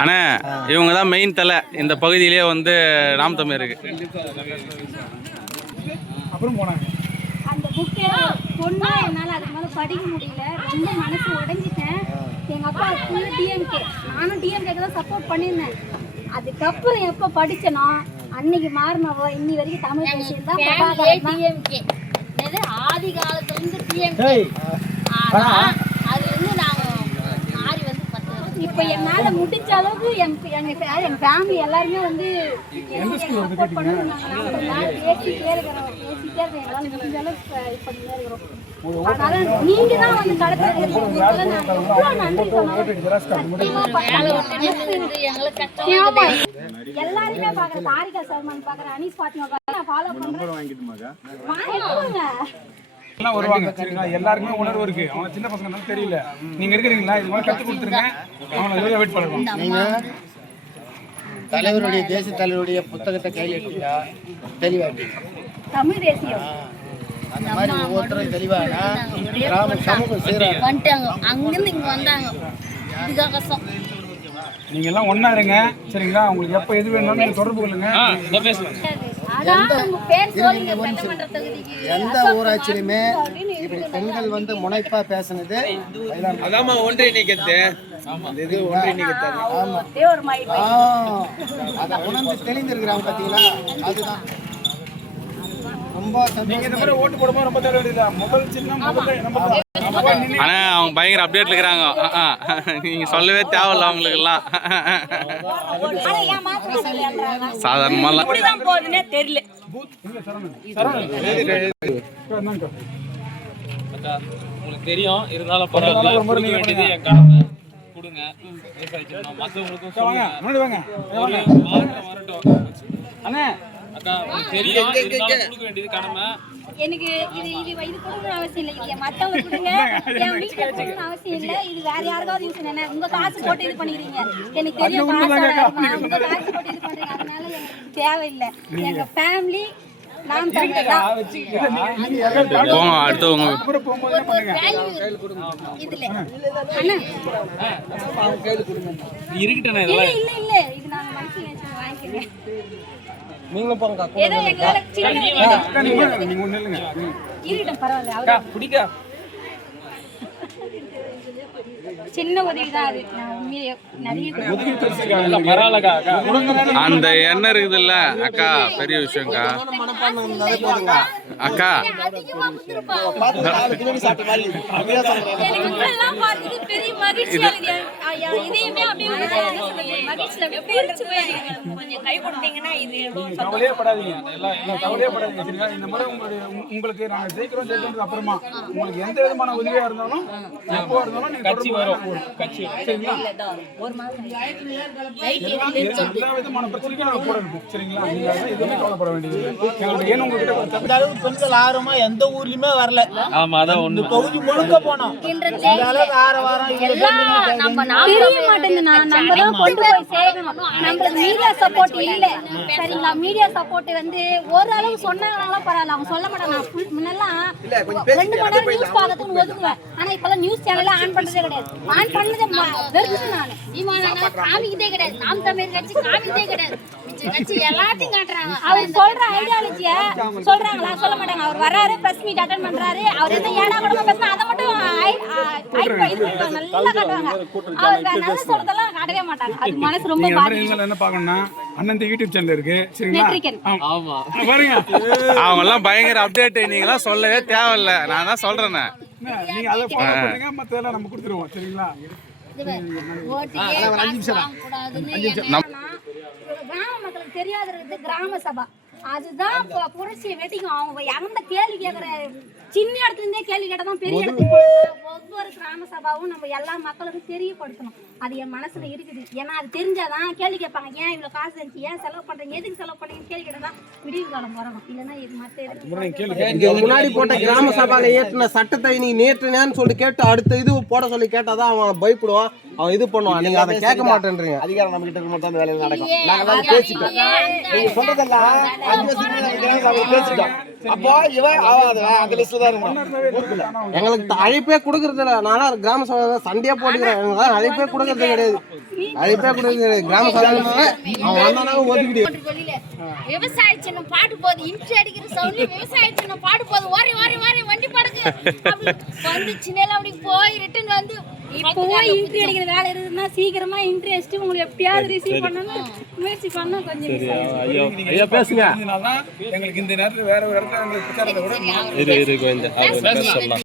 அண்ணா இவங்க தான் மெயின் தலை இந்த பகுதியிலே வந்து நாம் தமிழ் இருக்கு. அப்புறம் போனாங்க அந்த புக்கே பொண்ணா என்னால் அதுக்கு மேலே படிக்க முடியல, ரொம்ப மனசு உடைஞ்சிட்டேன். எங்கள் அப்பா ஃபுல்லு டிஎம்கே, நானும் டிஎம்கேக்கு தான் சப்போர்ட் பண்ணியிருந்தேன். அதுக்கப்புறம் எப்போ படித்தனோ அன்னைக்கு மாறினவோ இன்னி வரைக்கும் தமிழ் பேசியிருந்தா டிஎம்கே ஆதி காலத்துல இருந்து டிஎம்கே. அது வந்து நாங்கள் மாறி வந்து இப்போ என்னால் முடிஞ்ச அளவுக்கு எங்கள் ஃபேமிலி எல்லாருமே வந்து சப்போர்ட் பண்ணுவாங்க. பேசிட்டே இருக்கிறோம் எங்களால் முடிஞ்ச அளவுக்கு பண்ணிட்டே இருக்கிறோம். அதனால நீங்க தான் வந்து கடத்துறது நன்றி எல்லாருமே பாக்குறேன். தாரிகா சல்மான் பாக்குறேன், அனீஸ் பாத்திமா பாக்குறேன், ஃபாலோ பண்றேன். வருவாங்க சரிங்களா. எல்லாருக்குமே உணர்வு இருக்கு. அவங்க சின்ன பசங்க தெரியல. நீங்க இருக்கிறீங்களா, இது மாதிரி கற்றுக் கொடுத்துருங்க. அவங்களை வெயிட் பண்ணுவோம். நீங்க தலைவருடைய தேசிய தலைவருடைய புத்தகத்தை கையில் எடுத்தீங்க, தெளிவாட்டி தமிழ் தேசியம் அந்த மாதிரி ஒவ்வொருத்தரும் தெளிவானா கிராம சமூகம் வந்துட்டாங்க. அங்கிருந்து இங்க வந்தாங்க. இதுதான் கஷ்டம். நீங்க எல்லாம் ஒண்ணா இருங்க சரிங்களா. உங்களுக்கு எப்ப எது வேணும்னு நீங்க தொடர்பு கொள்ளுங்க. எந்த ஊராட்சியிலுமே இப்படி பெண்கள் வந்து முனைப்பா பேசுனது அதாம்மா ஒன்றை நீக்கத்து. இது ஒன்றை நீக்கத்து. ஆமா, அதை உணர்ந்து தெளிந்திருக்கிறாங்க பாத்தீங்களா. அதுதான் ரொம்ப நீங்க இந்த மாதிரி ஓட்டு போடும்போது ரொம்ப தேவை இல்ல. முதல் சின்னம் முதல்ல ஆனா அவங்க பயங்கர அப்டேட்ல இருக்கிறாங்க. நீங்க சொல்லவே தேவையில்ல அவங்களுக்கு எல்லாம். சாதாரணமா போகுதுன்னே தெரியல. உங்களுக்கு தெரியும், இருந்தாலும் பரவாயில்ல. வேண்டியது என் கடமை. கொடுங்க, மற்றவங்களுக்கும் அண்ணே அக்கா தெரியும், கொடுக்க வேண்டியது கடமை. எனக்கு இது கொடுக்கணும் அவசியம் இல்லை. இது மற்றவங்க கொடுங்க, என் வீட்டில் கொடுக்கணும் அவசியம் இல்லை. இது வேற யாருக்காவது யூஸ் என்ன உங்க காசு போட்டு இது பண்ணிக்கிறீங்க. எனக்கு தெரியும் காசு உங்க காசு போட்டு இது பண்றீங்க. அதனால எனக்கு தேவையில்லை. எங்க ஃபேமிலி நாம் தமிழ் தான். அடுத்தவங்க இதுல அண்ணா இருக்கட்டே இல்ல இல்ல இது நாங்க மனசுல நினைச்சு வாங்கிக்கிறேன். நீங்களும் போங்க. ஏதோ எங்களால நீங்க ஒண்ணு இல்லங்க. இருக்கட்டும் பரவாயில்ல. அவரா பிடிக்க சின்ன உதவி தான் அது. நிறைய அந்த எண்ணெய் இருக்குதுல்ல அக்கா, பெரிய விஷயம்க்கா. அக்கா பெரிய மகிழ்ச்சி. கை கொடுத்தீங்கன்னா இது கவலையே படாதீங்க. கவலையே படாதீங்க சரிங்களா. இந்த முறை உங்களுக்கு நாங்க ஜெயிக்கிறோம் அப்புறமா உங்களுக்கு எந்த விதமான உதவியா இருந்தாலும் எப்போ இருந்தாலும் நீங்க கட்சி வரும். கட்சி சரிங்களா. எல்லா விதமான பிரச்சனைக்கும் நாங்க போட இருக்கோம் சரிங்களா. நீங்க எதுவுமே கவலைப்பட வேண்டியது எங்களுக்கு ஏன்னு உங்ககிட்ட இந்த அளவுக்கு பெண்கள் ஆர்வமா எந்த ஊர்லயுமே வரல. ஆமா, அதான் ஒண்ணு தொகுதி முழுக்க போனோம். இந்த அளவுக்கு ஆரவாரம் தெரிய மாட்டேங்குதுண்ணா. நம்ம தான் கொண்டு போய் சேர்க்கணும். நம்மளுக்கு மீடியா சப்போர்ட் இல்ல சரிங்களா. மீடியா சப்போர்ட் வந்து ஓரளவு சொன்னாங்கனாலும் பரவாயில்ல, அவங்க சொல்ல மாட்டாங்க. முன்னெல்லாம் 2 மணி நேரம் நியூஸ் பார்க்கறதுக்கு ஒதுக்குவேன். ஆனா இப்பெல்லாம் நியூஸ் சேனல் ஆன் பண்றதே கிடையாது. ஆன் பண்ணது வெறுத்து நான் காமிக்கிட்டே கிடையாது. நாம் தமிழ் கட்சி காமிக்கிட்டே கிடையாது. கட்சி எல்லாத்தையும் காட்டுறாங்க. அவர் சொல்ற ஐடியாலஜிய சொல்றாங்களா, சொல்ல மாட்டாங்க. அவர் வர்றாரு, பிரஸ் மீட் அட்டெண்ட் பண்றாரு, அவர் என்ன ஏடா கூடமா பேசினா அதை மட்டும் நல்லா காட்டுவாங்க. அவர் நல்ல சொல்றதெல்லாம் காட்டவே மாட்டாங்க. அது மனசு ரொம்ப பாதிக்கும். என்ன பார்க்கணும்னா அண்ணன் யூடியூப் சேனல் இருக்கு சரிங்களா. ஆமா பாருங்க, அவங்க எல்லாம் பயங்கர அப்டேட். நீங்க எல்லாம் சொல்லவே தேவையில்ல, நான் தான் சொல்றேன். நீங்க அதை ஃபாலோ பண்ணுங்க, மத்ததெல்லாம் நம்ம கொடுத்துருவோம் சரிங்களா. கிராம மக்களுக்கு தெரியாத கிராம சபா அதுதான் புரட்சியை வெட்டிக்கும். அவங்க எந்த கேள்வி கேட்கற சின்ன இடத்துல இருந்தே கேள்வி கேட்டதான் பெரிய இடத்துக்கு ஒவ்வொரு கிராம சபாவும் நம்ம எல்லா மக்களுக்கும் தெரியப்படுத்தணும். அது என் மனசுல இருக்குது. ஏன்னா அது தெரிஞ்சாதான் கேள்வி கேட்பாங்க. ஏன் இவ்வளவு காசு இருந்துச்சு, ஏன் செலவு பண்றீங்க, எதுக்கு செலவு பண்றீங்கன்னு கேள்வி கேட்டதான் விடிவு காலம் வரணும். இல்லைன்னா இது மத்த முன்னாடி போட்ட கிராம சபால ஏற்றின சட்டத்தை நீங்க நேற்றுனேன்னு சொல்லி கேட்டு அடுத்த இது போட சொல்லி கேட்டாதான் அவன் பயப்படுவான். அவன் இது பண்ணுவான், நீங்க அதை கேட்க மாட்டேன்றீங்க. அதிகாரம் நம்ம கிட்ட இருக்கும்போது தான் வேலையில நடக்கும். நாங்க எல்லாம் பேசிட்டோம். நீங்க சொல்றதெல்லாம் 5 வருஷத்துக்கு முன்னாடி பேசிட்டோம். அப்போ இவன் அந்த லிஸ்ட்ல தான் இருக்கும். எங்களுக்கு அழைப்பே கொடுக்கறது இல்லை. நானும் கிராம சபை சண்டையே போட்டுக்கிறேன். எங்களுக்கு அழைப்பே கொடுக்கறது கிடையாது. அழைப்பே கொடுக்கறது கிடையாது. கிராம சபை அவன் வந்தாலும் ஒதுக்கிட்டு விவசாய சின்னம் பாட்டு போகுது, இன்ட்ரி அடிக்கிற சவுண்ட்ல விவசாய சின்னம் பாட்டு போகுது, ஓரி ஓரி ஓரி வண்டி பாடுங்க வந்து சின்னல அப்படி போய் ரிட்டர்ன் வந்து இப்போ இன்ட்ரி அடிக்கிற வேலை இருக்குதுன்னா சீக்கிரமா இன்ட்ரி அடிச்சு உங்களுக்கு எப்படியாவது ரிசீவ் பண்ணணும் முயற்சி பண்ணா கொஞ்சம் ஐயா பேசுங்க. எங்களுக்கு இந்த நேரத்துல வேற ஒரு இடத்துல எங்களுக்கு பிரச்சாரத்தை விட இரு கொஞ்சம் சொல்லலாம்.